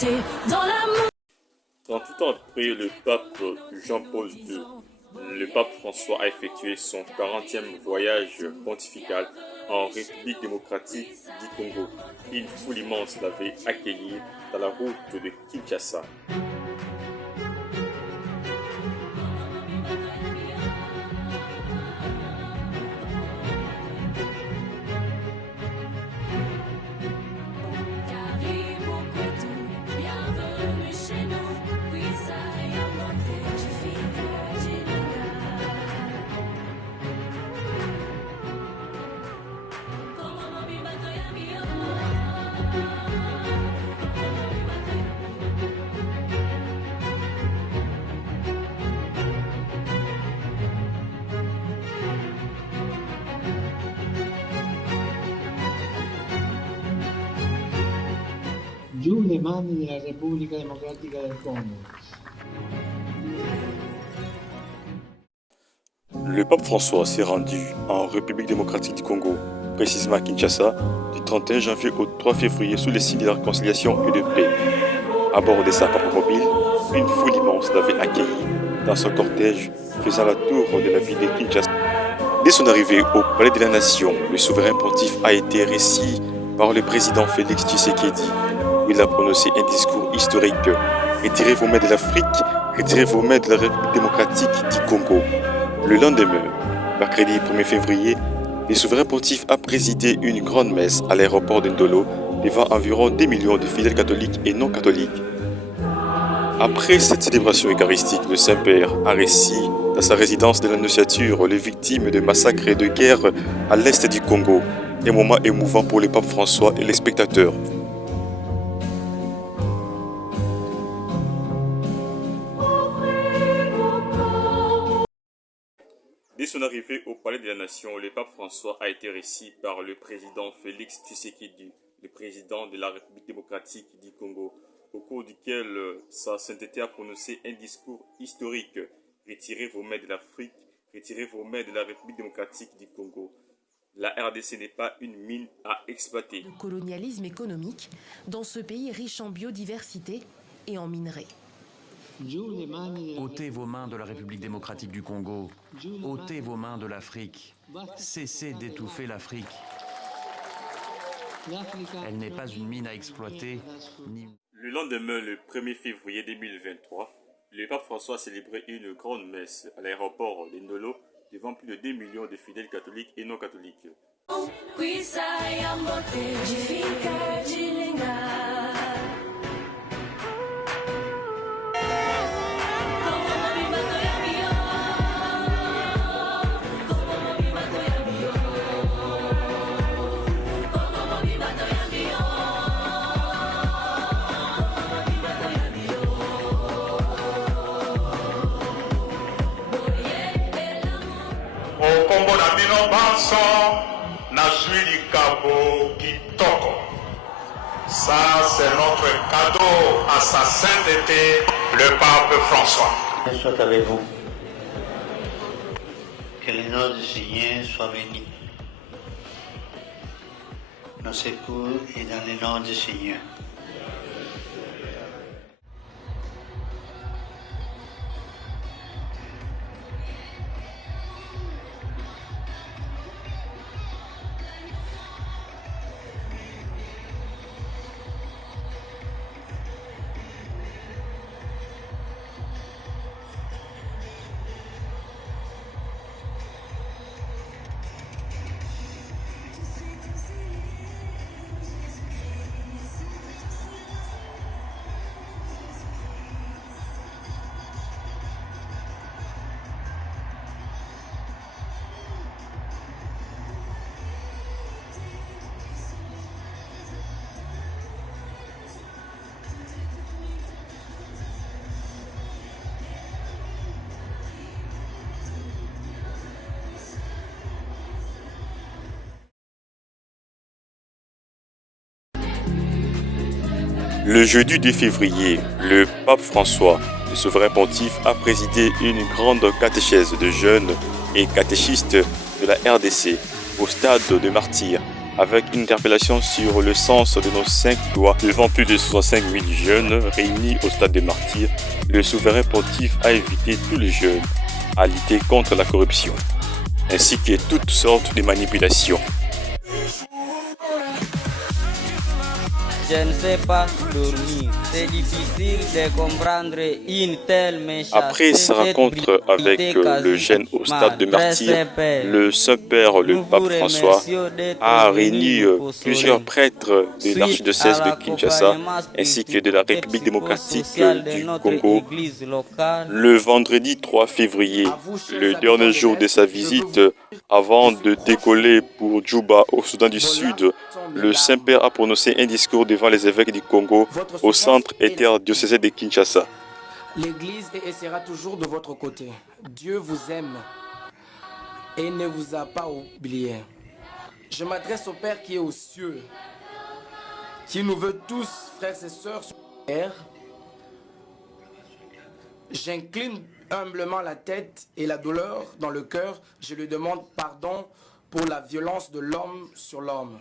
dans l'amour. 38 ans après le pape Jean-Paul II, le pape François a effectué son 40e voyage pontifical en République démocratique du Congo. Une foule immense l'avait accueilli dans la route de Kinshasa. Giù le mani della Repubblica Democratica del Congo. Le pape François s'est rendu en République démocratique du Congo, précisément à Kinshasa, du 31 janvier au 3 février sous les signes de la réconciliation et de paix. À bord de sa propre mobile, une foule immense l'avait accueilli dans son cortège faisant la tour de la ville de Kinshasa. Dès son arrivée au Palais de la Nation, le souverain pontife a été reçu par le président Félix Tshisekedi. Il a prononcé un discours historique. Retirez vos mains de l'Afrique, retirez vos mains de la République démocratique du Congo. Le lendemain, mercredi 1er février, le souverain pontife a présidé une grande messe à l'aéroport de Ndolo devant environ 2 millions de fidèles catholiques et non catholiques. Après cette célébration eucharistique, le Saint-Père a reçu dans sa résidence de l'Annonciature les victimes de massacres et de guerres à l'est du Congo. Un moment émouvant pour le pape François et les spectateurs. Dès son arrivée au Palais de la Nation, le pape François a été reçu par le président Félix Tshisekedi, le président de la République démocratique du Congo, au cours duquel sa sainteté a prononcé un discours historique. Retirez vos mains de l'Afrique, retirez vos mains de la République démocratique du Congo. La RDC n'est pas une mine à exploiter. Le colonialisme économique dans ce pays riche en biodiversité et en minerais. Ôtez vos mains de la République démocratique du Congo. Ôtez vos mains de l'Afrique. Cessez d'étouffer l'Afrique. Elle n'est pas une mine à exploiter. Le lendemain, le 1er février 2023, le pape François a célébré une grande messe à l'aéroport de Ndolo devant plus de 2 millions de fidèles catholiques et non catholiques. Okombo na bino banso nazwi likabo kitoko. Ça c'est notre cadeau à sa sainteté, le pape François. Soit avec vous. Que le nom du Seigneur soit béni. Nos secours est dans le nom du Seigneur. Le jeudi 2 février, le pape François, le souverain pontife, a présidé une grande catéchèse de jeunes et catéchistes de la RDC au stade de Martyrs avec une interpellation sur le sens de nos 5 lois devant plus de 65 000 jeunes réunis au stade des Martyrs. Le souverain pontife a invité tous les jeunes à lutter contre la corruption, ainsi que toutes sortes de manipulations. Je ne sais pas dormir. C'est difficile de comprendre une telle méchanceté. Après sa rencontre avec le jeune au stade de Martyrs, le Saint-Père, le pape François, a réuni plusieurs prêtres de l'archidiocèse de Kinshasa ainsi que de la République démocratique du Congo le vendredi 3 février, le dernier jour de sa visite avant de décoller pour Djouba au Soudan du Sud. Le Saint-Père a prononcé un discours devant les évêques du Congo au centre interdiocésain de Kinshasa. L'Église est et sera toujours de votre côté. Dieu vous aime et ne vous a pas oublié. Je m'adresse au Père qui est aux cieux, qui nous veut tous, frères et sœurs, sur la terre. J'incline humblement la tête et la douleur dans le cœur. Je lui demande pardon pour la violence de l'homme sur l'homme.